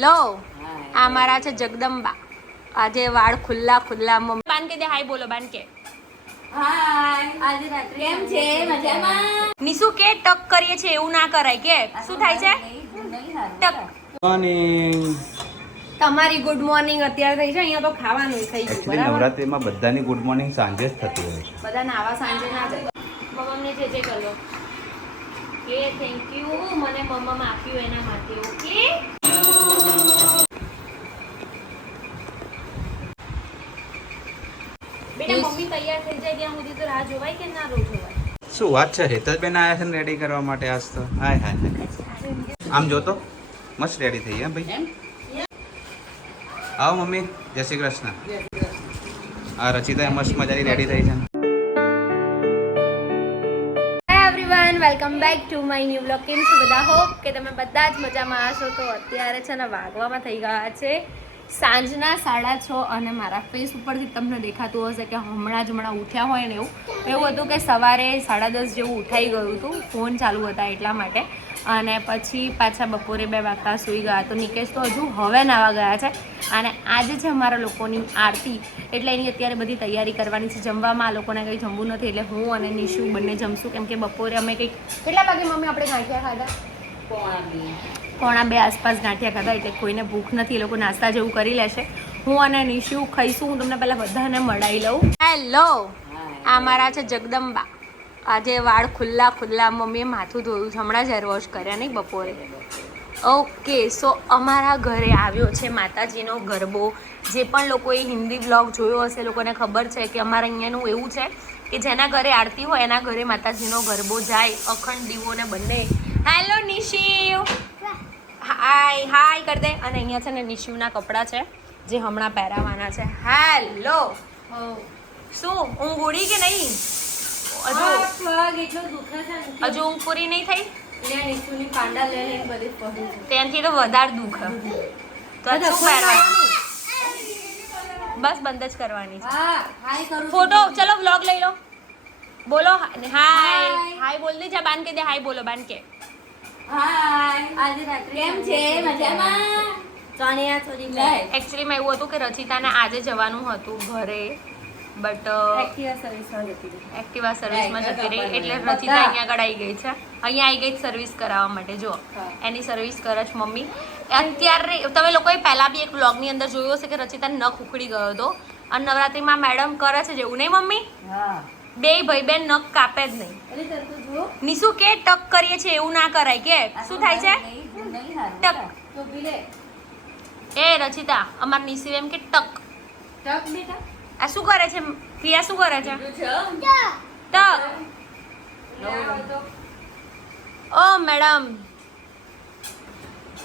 Hello આ મારા છે જગદંબા. આજે વાળ ખુલ્લા ખુલ્લા મમ્મી. બાન કે દે હાય બોલો બાન કે કેમ છે? મજામાં? નિશુ કે ટક કરીએ છે એવું ના કરાય કે? શું થાય છે? ટક. મોર્નિંગ તમારી ગુડ મોર્નિંગ અત્યારે થઈ છે અહીંયા તો ખાવાનું થઈ ગયું બરાબર? નવરાત્રીમાં બધાની ગુડ મોર્નિંગ સાંજે જ થતી હોય છે. બધા નાવા સાંજે ના જાય મમ્મીને જે જે કરો કે થેન્ક યુ મને મમ્મા આપ્યું એના માટે ઓકે તૈયાર થઈ જાય ત્યાં સુધી તો રાહ જોવાય કે ના રો જોવાય? શું વાત છે? હેતલબેન આયા છે ને રેડી કરવા માટે આજ તો. હાય હાય આમ જોતો મસ્ત રેડી થઈ એમ ભાઈ. આવો મમ્મી જય શ્રી કૃષ્ણ. આ રચિતા મસ્ત મજાની રેડી થઈ છે. Welcome back to my new blog કેમ છો બધા? હોપ કે તમે બધા જ મજામાં હશો. તો અત્યારે છે ને વાગવામાં થઈ ગયા છે. સાંજના સાડા છ અને મારા ફેસ ઉપરથી તમને દેખાતું હશે કે હમણાં જ હમણાં ઉઠ્યા હોય ને એવું. એવું હતું કે સવારે સાડા દસ જેવું ઉઠાઈ ગયું હતું. ફોન ચાલુ હતા એટલા માટે. અને પછી પાછા બપોરે બે વાગતા સૂઈ ગયા. તો નિકેશ તો હજુ હવે નાવા ગયા છે. અને આજે છે અમારા લોકોની આરતી. એટલે એની અત્યારે બધી તૈયારી કરવાની છે. જમવામાં આ લોકોને કંઈ જમવું નથી. એટલે હું અને નિશુ બંને જમશું. કેમ કે બપોરે અમે કંઈક કેટલા વાગે મમ્મી આપણે ગાંઠિયા ખાધા? પોણા બે આસપાસ ગાંઠિયા ખાધા એટલે કોઈને ભૂખ નથી એ લોકો નાસ્તા જેવું કરી લેશે. હું અને નિશુ ખાઈશું હું તમને પહેલાં બધાને મળાવી લઉં. હેલો આ મારા છે જગદંબા. આજે વાળ ખુલ્લા ખુલ્લા મમ્મીએ માથું ધોયું છે હમણાં જ હેર વોશ કર્યા નહીં બપોરે. ઓકે સો અમારા ઘરે આવ્યો છે માતાજીનો ગરબો. જે પણ લોકોએ હિન્દી બ્લોગ જોયો હશે એ લોકોને ખબર છે કે અમારે અહીંયાનું એવું છે કે જેના ઘરે આરતી હોય એના ઘરે માતાજીનો ગરબો જાય અખંડ દીવોને બંને. હેલો નિશિવ. હાય હાય કરી દે. અને અહીંયા છે ને નિશુના કપડાં છે જે હમણાં પહેરાવાના છે. હેલો શું ઊંઘ ઉડી કે નહીં? હજુ હજુ ઊંઘ પૂરી નહીં થઈ? ત્યાંથી તો વધારે દુઃખ. તો શું પહેરવાનું? બસ બંધ જ કરવાની છે. ફોટો ચલો વ્લોગ લઈ લો. બોલો હાય હાય બોલ દે જા બાન કે દે હાય બોલો બાન કે કેમ છે? મજામાં? ચણિયા ચોરી લે એકચ્યુઅલીમાં એવું હતું કે રચિતાને આજે જવાનું હતું ઘરે બટ એક્ટિવા સર્વિસમાં જતી રહી. એટલે રચિતા અહીંયા આગળ આવી ગઈ છે. અહીંયા આવી ગઈ સર્વિસ કરાવવા માટે જો એની સર્વિસ કરે છે મમ્મી. અત્યારે તમે લોકોએ પહેલાં બી એક બ્લોગની અંદર જોયું હશે કે રચિતા નખ ઉખડી ગયો હતો. અને નવરાત્રિમાં મેડમ કરે છે જેવું નહીં મમ્મી? હા. બે ભાઈ બેન નખ કાપે જ નહીં. નિશુ કે ટક કરીએ છે એવું ના કરાય કે? શું થાય છે. ટક. એ રચિતા અમાર નિશુ એમ કે ટક. ટક બેટા આ શું કરે છે? પ્રિયા શું કરે છે? ટક. ઓ મેડમ.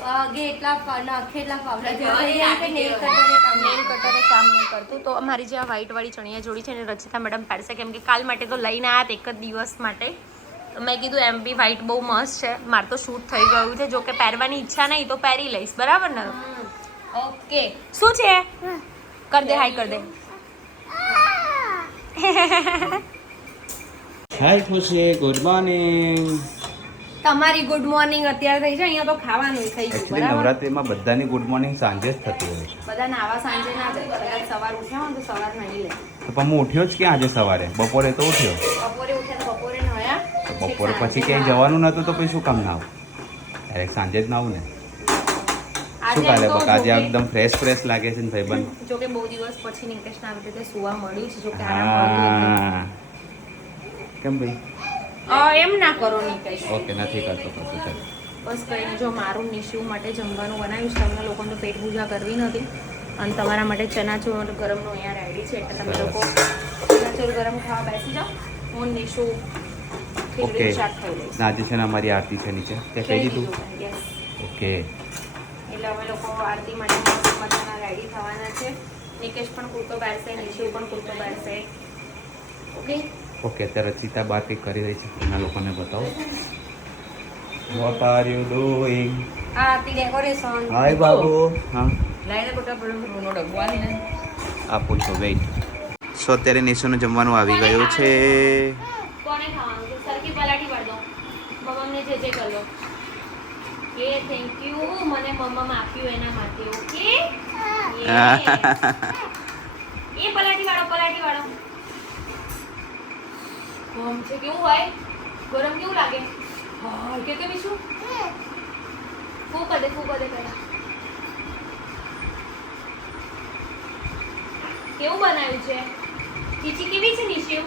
વાગે એટલા નાખે એટલા પાવડા નેલ કે nail cutter કામ નહીં કટરે કામ નહીં કરતું. તો અમારી જે આ વ્હાઈટ વાળી ચણિયા જોડી છે ને રચિતા મેડમ પહેરશે કેમ કે કાલ માટે તો લઈને આવ્યા એક જ દિવસ માટે. મેં કીધું એમ બી વ્હાઈટ બહુ મસ્ત છે. મારે તો શૂટ થઈ ગયું છે. જો કે પહેરવાની ઈચ્છા નહીં તો પહેરી લઈશ. બરાબર ને? ઓકે. શું છે? કર દે હાય કર દે. હાય ખુશી. Good morning. તમારી ગુડ મોર્નિંગ અત્યારે થઈ છે અહીંયા તો ખાવાનું થઈ ગયું બરાબર? નવરાત્રિમાં બધાની ગુડ મોર્નિંગ સાંજે જ થતી હોય છે. બધા નાવા સાંજે ના જાય કદાચ સવાર ઉઠ્યા હોય તો સવાર નહીં લે. તો પણ હું ઉઠ્યો જ ક્યાં આજે સવારે? બપોરે તો ઉઠ્યો? બપોરે ઉઠ્યા તો બપોરે નયા બપોરે પછી ક્યાંય જવાનું નહોતું તો પછી શું કામ ના આવું? ડાયરેક્ટ સાંજે જ ના આવું ને. શું કાલે બકા આજે એકદમ ફ્રેશ ફ્રેશ લાગે છે ને ભાઈબંધ? જો કે બહુ દિવસ પછી નિકેશને આવી રીતે સુવા મળ્યું છે જો કે આરામ મળ્યો કેમ ભાઈ? એમ ના કરો નહીં કઈ. ઓકે નથી કરતો ચાલ. બસ કઈ જો મારું નિશુ માટે જમવાનું બનાવ્યું છે તમને લોકોને તો પેટ પૂજા કરવી નથી. અને તમારા માટે ચનાચોર ગરમનો અહીંયા રેડી છે એટલે તમે લોકો ચનાચોર ગરમ ખાવા બેસી જાઓ. હું નિશુ ઓકે. આજે છે ને અમારી આરતી છે નીચે. તે કહી દીધું? ઓકે. એટલે અમે લોકો આરતી માટે મજાના રેડી થવાના છે. નિકેશ પણ કુર્તો પહેરશે નિશુ પણ કુર્તો પહેરશે ઓકે? ઓકે અત્યારે સીતા કંઈક કરી રહી છે. એના લોકોને બતાવો. What are you decoration hi Babu. હા. આપું છો વેઇટ. સો અત્યારે નિશોનું જમવાનું આવી ગયું છે. કોને ખાવાનું? સરખી પલાટી પાડ દો. મમ્મને જે જે કરો ઓકે થેન્ક યુ મને મમ્મા આપ્યું એના માટે ઓકે એ પલાટી વાળો પલાટી વાળો ગમ છે કેવું હોય? ગરમ કેવું લાગે? હા કે કે બીજું ફૂ દે ફૂ દે પહેલાં. કેવું બનાવ્યું છે? ખીચી કેવી છે નિશિવ?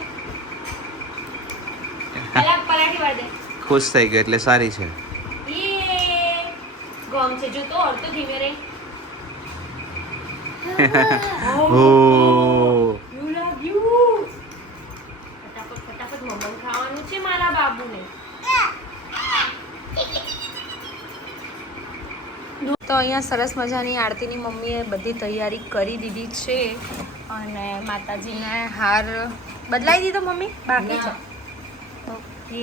પહેલાં પલાટી વાળ દે. ખુશ થઈ ગઈ એટલે સારી છે. ગમ છે. જો તો અડધો ધીમે રહી. ઓ You love you. ફટાફટ ફટાફટ મમમ ખાવાનું છે મારા બાબુને. તો અહીંયા સરસ મજાની આરતીની મમ્મીએ બધી તૈયારી કરી દીધી છે અને માતાજીને હાર બદલાઈ દીધો મમ્મી? બાકી છે? ઓકે.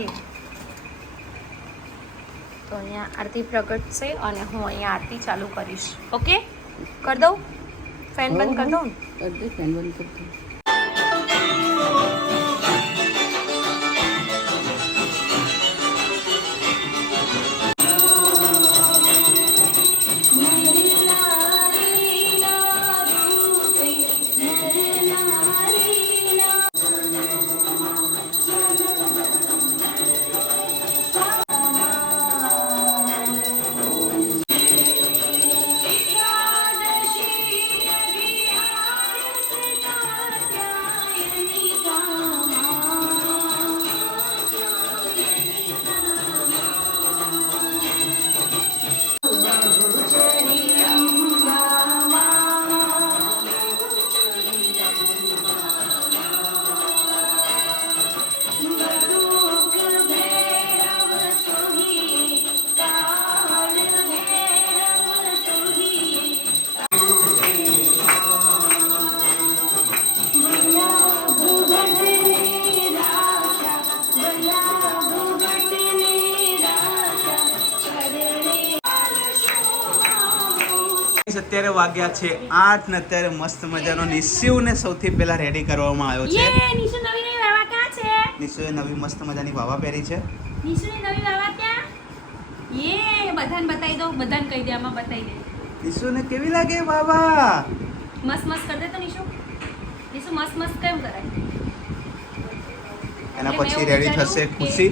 તો અહીંયા આરતી પ્રગટ છે અને હું અહીંયા આરતી ચાલુ કરીશ. ઓકે? કરી દઉં? ફેન બંધ કરી દઉં? ને? અત્યારે વાગ્યા છે આઠ ને અત્યારે મસ્ત મજાનો નિસ્યુને સૌથી પહેલા રેડી કરવામાં આવ્યો છે. યે નિશુ નવી નવી વાવા ક્યાં છે? નિસ્યુએ નવી મસ્ત મજાની વાવા પહેરી છે. નિશુની નવી વાવા ક્યાં? યે બધાને બતાવી દો બધાને કહી દે આમાં બતાવી દે. નિશુને કેવી લાગે વાવા? મસ્ત મસ્ત કરી દે તો નિશુ. નિશુ મસ્ત મસ્ત કેમ કરાય એના પછી રેડી થશે ખુશી.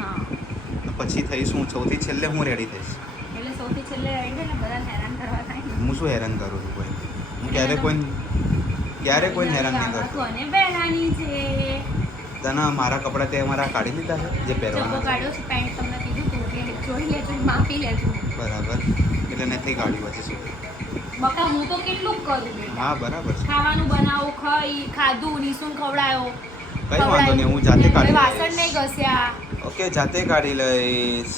હા. પછી થઈશું સૌથી છેલ્લે હું રેડી થઈશ. એટલે સૌથી છેલ્લે આવી ને બધાને હેરાન કરવા થાય ને હું શું હેરાન કરું છું કોઈ? હું ક્યારે કોઈ ક્યારે કોઈ હેરાન નહીં કરતો. તને મારા કપડાં તે મારા કાઢી લીધા છે જે પહેરવાના છે? પેન્ટ તમને કીધું જોઈ લેજો માપી લેજો. બરાબર. એટલે નથી કાઢ્યું પછી શું બકા હું તો કેટલું કરું હા બરાબર ખાવાનું બનાવું ખાઈ ખાધું નિશુન ખવડાયો. કઈ વાંધો નહીં હું જાતે કાઢી વાસણ નહીં ઘસ્યા. ઓકે જાતે કાઢી લઈશ.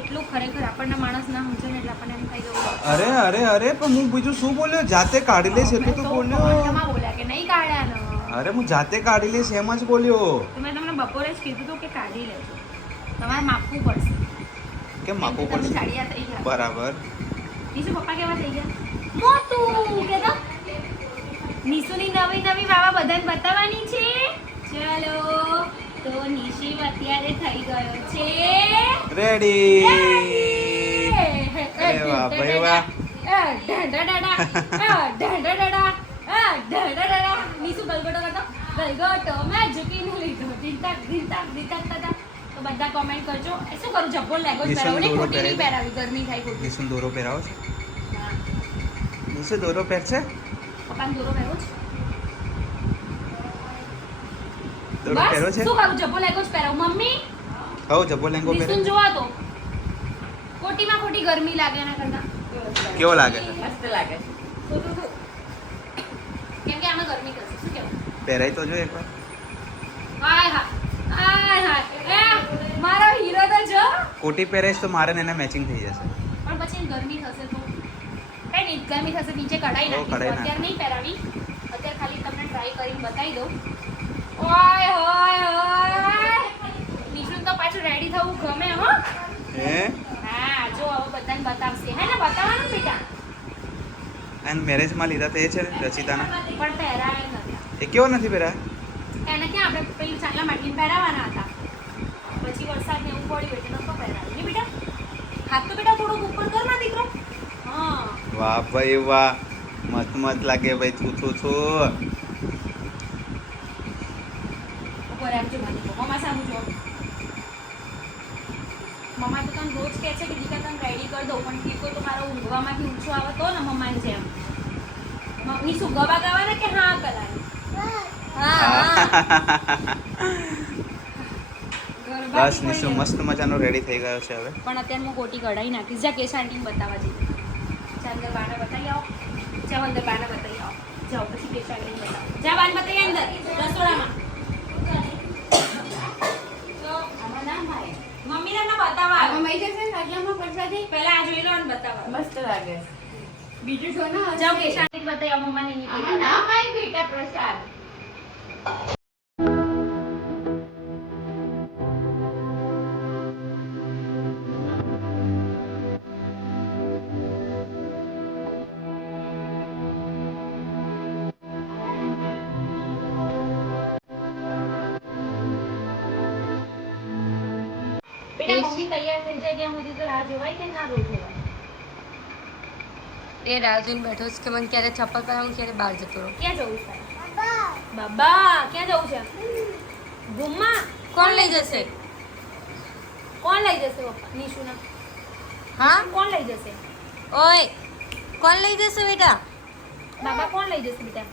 એટલું ખરેખર આપણને માણસ ના સમજે ને એટલે આપણને એમ થઈ ગયું અરે અરે અરે પણ હું બીજું શું બોલ્યો? જાતે કાઢી લઈશ એટલું તો બોલ્યો? બોલ્યા કે નહીં કાઢ્યા અરે હું જાતે કાઢી લઈશ એમ જ બોલ્યો. તો મેં તમને બપોરે જ કીધું હતું કે કાઢી લેજો. તમારે માપવું પડશે. કેમ માપવું પડશે? જાડિયા થઈ ગયા. બરાબર. નીસુ પપ્પા કેવા થઈ ગયા? મોટું કે તો નીસુની નવી નવી બાબા બધાને બતાવવાની છે. ચલો. તો નિશી અત્યારે થઈ ગયો છે. રેડી અરે વાહ ભાઈ વાહ. નીસુ ગલગોટો કરતો. ગલગોટો મેં ઝૂકીને લીધો. ઢીંતાક ઢીંતાક ઢીંતાક થતા તો બધા કોમેન્ટ કરજો. એ શું કરું? જબ્બો લેગો પહેરાવું. નહીં દોરો ખોટી નહીં પહેરાવી ગરમી થાય ખોટી. નિશુન દોરો પહેરાવો. છે નિશુ દોરો પહેરશે? પપ્પાને દોરો પહેરવો છે દોરો પહેરો છે? શું કરું જબ્બો લેગો જ પહેરાવું મમ્મી? હવ જબ્બો લેંગો પહેરે. જોવા તો ખોટીમાં ખોટી ગરમી લાગે એના કરતા. કેવો લાગે? છે મસ્ત લાગે. કેમ કે આમાં ગરમી કરશે શું કહેવું પહેરાઈ તો જો એકવાર. હાય હાય. હાય હાય. એ મારો હીરો તો જો. કોટી પહેરાઈશ તો મારે ને એને મેચિંગ થઈ જશે. પણ પછી ગરમી થશે તો. કઈ નહીં ગરમી થશે નીચે કઢાઈ નાખી અત્યારે નહીં પહેરાવી. અત્યારે ખાલી તમને ટ્રાય કરીને બતાવી દઉં. ઓય હોય હોય નિશુન તો પાછું રેડી થવું ગમે હો. હે? હા જો હવે બધાને બતાવશે. હે ને બતાવવાનું બેટા? મેરેજમાં લીધા તો છે રચિતાના? પણ પહેરાવે નથી. એ કેવો નથી પહેરા એને ક્યાં આપણે પેલું ચાંદલા માટલી પહેરાવાના હતા? પછી વરસાદ ને એવું પડ્યું એટલે નતો પહેરાવ્યું. નહીં બેટા? હાથ તો બેટા થોડુંક ઉપર કર ના દીકરો. હા. વાહ ભાઈ વાહ. મસ્ત મસ્ત લાગે ભાઈ. છું છું છું. જો મારી મમ્મા સામું જો. મમ્મા તો તને રોજ કહે છે કે દીકરા તને રેડી કરી દઉં પણ દીકો તો મારો ઊંઘવામાંથી ઊંચો આવે તો ને મમ્માની જેમ. મમ્મી શું ગવા ગાવાના કે હા કરાય બસ નિશુ મસ્ત મજાનો રેડી થઈ ગયો છે હવે. પણ અત્યારે હું ગોટી કઢાઈ નાખીશ. જા કેસ આંટીને બતાવવા જઈ. ચાંદર બાને બતાવી આવો. ચાંદર બાને બતાવી આવો. જાઓ પછી કેસ આંટીને બતાવો. જા બાન બતાવી અંદર રસોડામાં આમાં ના ભાઈ મમ્મીને ના? બતાવવા આવે. પહેલા આ જોઈ લો ને બતાવા મસ્ત લાગે. બીજું જો ના આંટીને બતાવી આવો મમ્માને નહીં ના માય બેટા પ્રસાદ. તો રાહ જોવાય કે ના જોવાય એ રાજુન બેઠો છે કે મને ક્યારે ચપ્પલ પહેરાવું ક્યારે બહાર જતો રહો. ક્યાં જવું છે? બાબા. ક્યાં જવું છે? ગુમ્મા કોણ લઈ જશે? કોણ લઈ જશે પપ્પા? નિશુના. હા? કોણ લઈ જશે? ઓય કોણ લઈ જશે બેટા? બાબા કોણ લઈ જશે બેટા?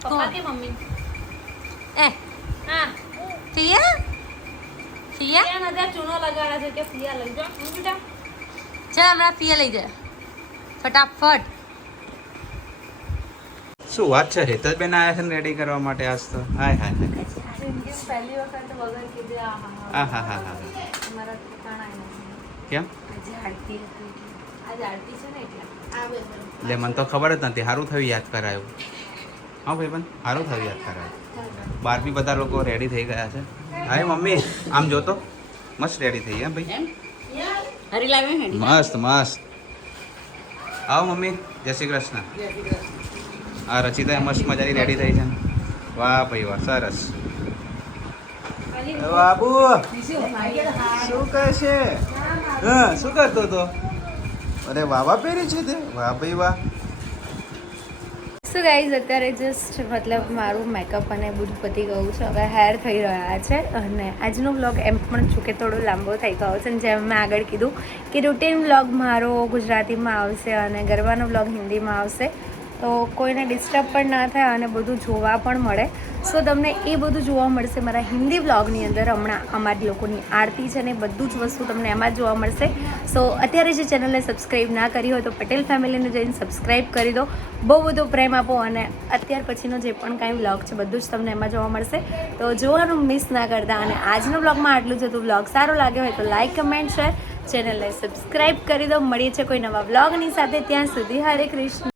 પપ્પા કે મમ્મી? એ. હા. ચૂનો લગાડ્યા છે કે ફિયા લઈ જાઓ. બેટા? ચાલ હમણાં પિયા લઈ જાય. ફટાફટ. શું વાત છે? હેતલબેન આવ્યા છે ને રેડી કરવા માટે આજ તો? હાય હાય હાય. પહેલી વખત વગર કીધું આ આ હા. હા હા હા. મારા કેમ? આજે આરતી હતી આજે આરતી છે ને એટલે. મને તો ખબર જ નથી. સારું થયું યાદ કરાયું. હા ભાઈ બંધ સારું થયું યાદ કરાયું. બહાર બી બધા લોકો રેડી થઈ ગયા છે. હાય મમ્મી. આમ જોતો? મસ્ત રેડી થઈ ગયા ભાઈ. મસ્ત મસ્ત. આવો મમ્મી જય શ્રી કૃષ્ણ. આ રચિતા મસ્ત મજાની રેડી થઈ છે. વાહ ભાઈ વાહ સરસ. બાબુ શું છે હા શું કરતો તો અરે વાવા પહેરી છે તે. વાહ ભાઈ વાહ. સો ગાઈઝ અત્યારે જસ્ટ મતલબ મારું મેકઅપ અને બધું પતી ગયું છે. હવે હેર થઈ રહ્યા છે અને આજનો વ્લોગ એમ પણ છું કે થોડો લાંબો થઈ ગયો છે. અને જેમ મેં આગળ કીધું કે રૂટીન વ્લોગ મારો ગુજરાતીમાં આવશે અને ગરબાનો વ્લોગ હિન્દીમાં આવશે. તો કોઈને ડિસ્ટર્બ પણ ના થાય અને બધું જોવા પણ મળે. સો તમને એ બધું જોવા મળશે મારા હિન્દી વ્લોગની અંદર હમણાં અમારી લોકોની આરતી છે ને બધું જ વસ્તુ તમને એમાં જોવા મળશે. સો અત્યારે જે ચેનલને સબસ્ક્રાઈબ ના કરી હોય તો પટેલ ફેમિલીને જઈને સબસ્ક્રાઈબ કરી દો. બહુ બધો પ્રેમ આપો અને અત્યાર પછીનો જે પણ કાંઈ વ્લોગ છે બધું જ તમને એમાં જોવા મળશે. તો જોવાનું મિસ ના કરતા અને આજનો વ્લોગમાં આટલું જ હતું. વ્લોગ સારો લાગ્યો હોય તો લાઈક કમેન્ટ શેર ચેનલને સબસ્ક્રાઈબ કરી દો. મળીએ છે કોઈ નવા વ્લોગની સાથે. ત્યાં સુધી હરે કૃષ્ણ.